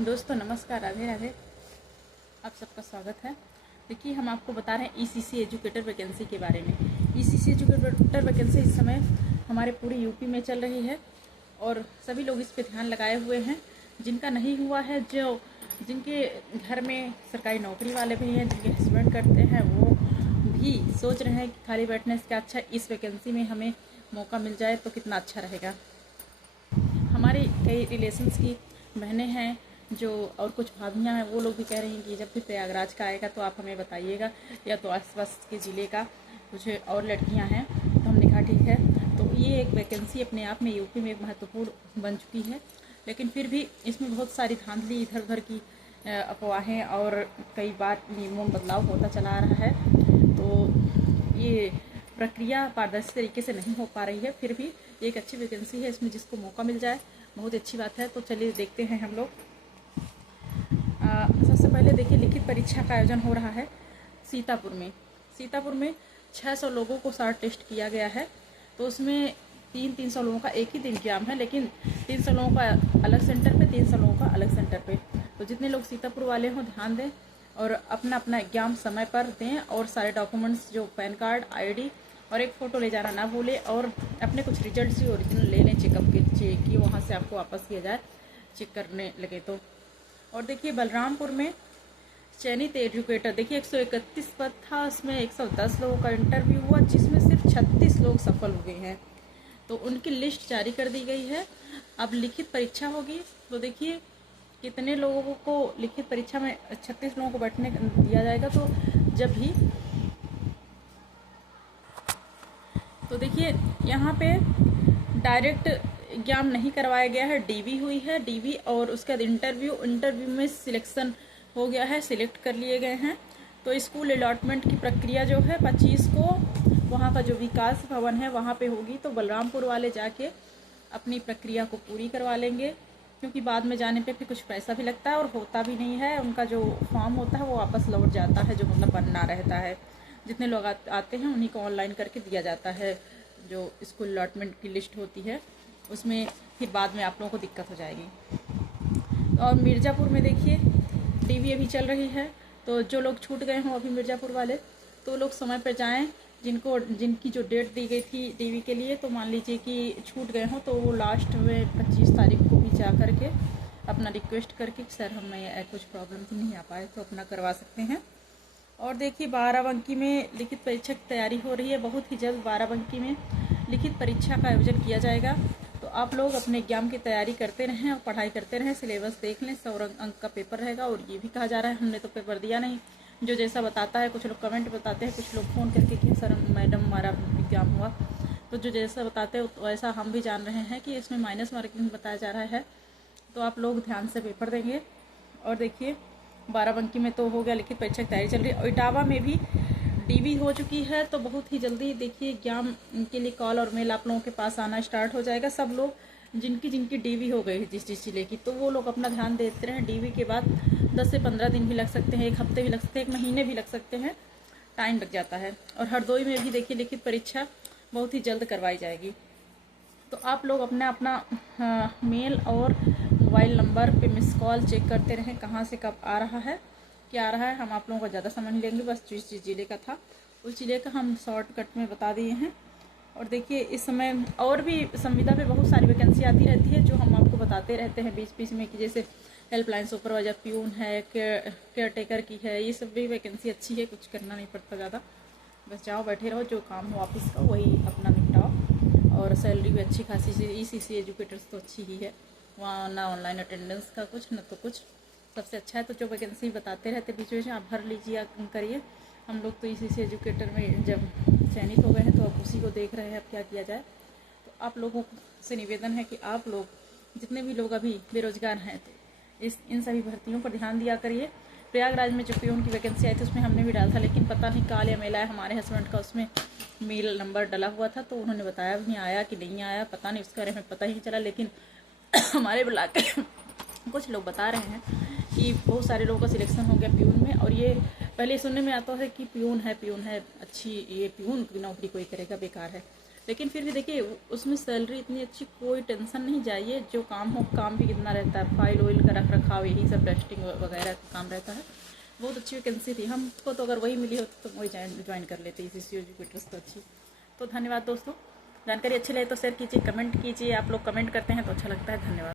दोस्तों नमस्कार, राधे राधे। आप सबका स्वागत है। देखिए, हम आपको बता रहे हैं ईसीसी एजुकेटर वैकेंसी के बारे में। ईसीसी एजुकेटर वैकेंसी इस समय हमारे पूरे यूपी में चल रही है और सभी लोग इस पे ध्यान लगाए हुए हैं। जिनका नहीं हुआ है, जिनके घर में सरकारी नौकरी वाले भी हैं, जिनके हस्बैंड करते हैं, वो भी सोच रहे हैं कि खाली बैठने से अच्छा इस वैकेंसी में हमें मौका मिल जाए तो कितना अच्छा रहेगा। हमारे कई रिलेशंस की बहनें हैं जो, और कुछ भाभियाँ हैं, वो लोग भी कह रही हैं कि जब भी प्रयागराज का आएगा तो आप हमें बताइएगा, या तो आसपास के ज़िले का कुछ और लड़कियां हैं। तो हमने कहा ठीक है। तो ये एक वैकेंसी अपने आप में यूपी में महत्वपूर्ण बन चुकी है, लेकिन फिर भी इसमें बहुत सारी धांधली, इधर उधर की अफवाहें और कई बार नियमों में बदलाव होता चला आ रहा है। तो ये प्रक्रिया पारदर्शी तरीके से नहीं हो पा रही है। फिर भी एक अच्छी वैकेंसी है, इसमें जिसको मौका मिल जाए बहुत अच्छी बात है। तो चलिए देखते हैं हम लोग। सबसे पहले देखिए, लिखित परीक्षा का आयोजन हो रहा है सीतापुर में 600 लोगों को शॉर्ट टेस्ट किया गया है। तो उसमें 300 लोगों का एक ही दिन एग्जाम है, लेकिन 300 लोगों का अलग सेंटर पे, 300 लोगों का अलग सेंटर पे। तो जितने लोग सीतापुर वाले हों ध्यान दें और अपना अपना एग्जाम समय पर दें, और सारे डॉक्यूमेंट्स जो पैन कार्ड, ID और एक फ़ोटो ले जाना ना भूलें, और अपने कुछ रिजल्ट ही ओरिजिनल ले लें चेकअप के, कि वहाँ से आपको वापस किया जाए चेक करने लगे तो। और देखिए, बलरामपुर में चयनित एजुकेटर, देखिए 131 पद था, उसमें 110 लोगों का इंटरव्यू हुआ, जिसमें सिर्फ 36 लोग सफल हुए हैं। तो उनकी लिस्ट जारी कर दी गई है। अब लिखित परीक्षा होगी, तो देखिए कितने लोगों को लिखित परीक्षा में 36 लोगों को बैठने दिया जाएगा। तो देखिए यहाँ पे डायरेक्ट एग्जाम नहीं करवाया गया है, डीवी हुई है, डीवी, और उसके बाद इंटरव्यू में सिलेक्शन हो गया है, सिलेक्ट कर लिए गए हैं। तो स्कूल अलॉटमेंट की प्रक्रिया जो है 25 को वहाँ का जो विकास भवन है वहाँ पे होगी। तो बलरामपुर वाले जाके अपनी प्रक्रिया को पूरी करवा लेंगे, क्योंकि बाद में जाने पे फिर कुछ पैसा भी लगता है और होता भी नहीं है। उनका जो फॉर्म होता है वो वापस लौट जाता है, जो मतलब बनना रहता है। जितने लोग आते हैं उन्हीं को ऑनलाइन करके दिया जाता है। जो स्कूल अलॉटमेंट की लिस्ट होती है उसमें फिर बाद में आप लोगों को दिक्कत हो जाएगी। और मिर्ज़ापुर में देखिए डीवी अभी चल रही है। तो जो लोग छूट गए हों अभी मिर्ज़ापुर वाले, तो लोग समय पर जाएं। जिनकी जो डेट दी गई थी डीवी के लिए, तो मान लीजिए कि छूट गए हों, तो वो लास्ट में 25 तारीख को भी जा करके अपना रिक्वेस्ट करके, सर हमें कुछ प्रॉब्लम थी नहीं आ पाए, तो अपना करवा सकते हैं। और देखिए, बाराबंकी में लिखित परीक्षा की तैयारी हो रही है। बहुत ही जल्द बाराबंकी में लिखित परीक्षा का आयोजन किया जाएगा। तो आप लोग अपने एग्जाम की तैयारी करते रहें और पढ़ाई करते रहें, सिलेबस देख लें। 100 अंक का पेपर रहेगा। और ये भी कहा जा रहा है, हमने तो पेपर दिया नहीं, जो जैसा बताता है, कुछ लोग कमेंट बताते हैं, कुछ लोग फ़ोन करके कि सर मैडम हमारा एग्ज़ाम हुआ। तो जो जैसा बताते हैं वैसा हम भी जान रहे हैं कि इसमें माइनस मार्किंग बताया जा रहा है। तो आप लोग ध्यान से पेपर देंगे। और देखिए, बाराबंकी में तो हो गया, लिखित परीक्षा की तैयारी चल रही है। और इटावा में भी डीवी हो चुकी है। तो बहुत ही जल्दी देखिए एग्जाम के लिए कॉल और मेल आप लोगों के पास आना स्टार्ट हो जाएगा। सब लोग जिनकी डीवी हो गई है जिस जिले की, तो वो लोग अपना ध्यान देते रहें। डीवी के बाद 10 से 15 दिन भी लग सकते हैं, 1 हफ्ते भी लग सकते हैं, 1 महीने भी लग सकते हैं, टाइम लग जाता है। और हरदोई में भी देखिए लिखित परीक्षा बहुत ही जल्द करवाई जाएगी। तो आप लोग अपना मेल और मोबाइल नंबर पे मिस कॉल चेक करते रहें, कहाँ से कब आ रहा है, क्या आ रहा है। हम आप लोगों का ज़्यादा समय नहीं लेंगे, बस जिस जिले का था उस जिले का हम शॉर्टकट में बता दिए हैं। और देखिए, इस समय और भी संविदा पे बहुत सारी वैकेंसी आती रहती है, जो हम आपको बताते रहते हैं बीच बीच में, कि जैसे हेल्पलाइन सुपरवाइजर, प्यून है, केयर टेकर की है। ये सब भी वैकेंसी अच्छी है, कुछ करना नहीं पड़ता ज़्यादा, बस जाओ बैठे रहो, जो काम हो ऑफिस का वही अपना निपटाओ। और सैलरी भी अच्छी खासी से, ईसीसी एजुकेटर्स तो अच्छी ही है वहाँ, ना ऑनलाइन अटेंडेंस का कुछ, ना तो कुछ, सबसे अच्छा है। तो जो वैकेंसी बताते रहते बीच बीच में, आप भर लीजिए करिए। हम लोग तो ईसीसी एजुकेटर में जब चयनित हो गए हैं तो अब उसी को देख रहे हैं अब क्या किया जाए। तो आप लोगों से निवेदन है कि आप लोग जितने भी लोग अभी बेरोजगार हैं, तो इन सभी भर्तियों पर ध्यान दिया करिए। प्रयागराज में जो पियून की वैकेंसी आई थी उसमें हमने भी डाला था, लेकिन पता नहीं काल या मेला है, हमारे हस्बैंड का उसमें मेल नंबर डला हुआ था, तो उन्होंने बताया भी नहीं आया कि नहीं आया, पता नहीं, उसके बारे में पता ही नहीं चला। लेकिन हमारे बुला के कुछ लोग बता रहे हैं कि बहुत सारे लोगों का सिलेक्शन हो गया पियून में। और ये पहले सुनने में आता है कि पियून है अच्छी, ये पियून की नौकरी कोई करेगा, बेकार है। लेकिन फिर भी देखिए उसमें सैलरी इतनी अच्छी, कोई टेंशन नहीं जाइए। जो काम हो, काम भी कितना रहता है, फाइल वाइल का रख रखाव, यही सब टेस्टिंग वगैरह का काम रहता है। बहुत अच्छी वैकेंसी थी, हमको तो अगर वही मिली हो तो वही ज्वाइन कर लेते, इसी एजुकेटर्स तो अच्छी। तो धन्यवाद दोस्तों, जानकारी अच्छी लगे तो शेयर कीजिए, कमेंट कीजिए। आप लोग कमेंट करते हैं तो अच्छा लगता है। धन्यवाद।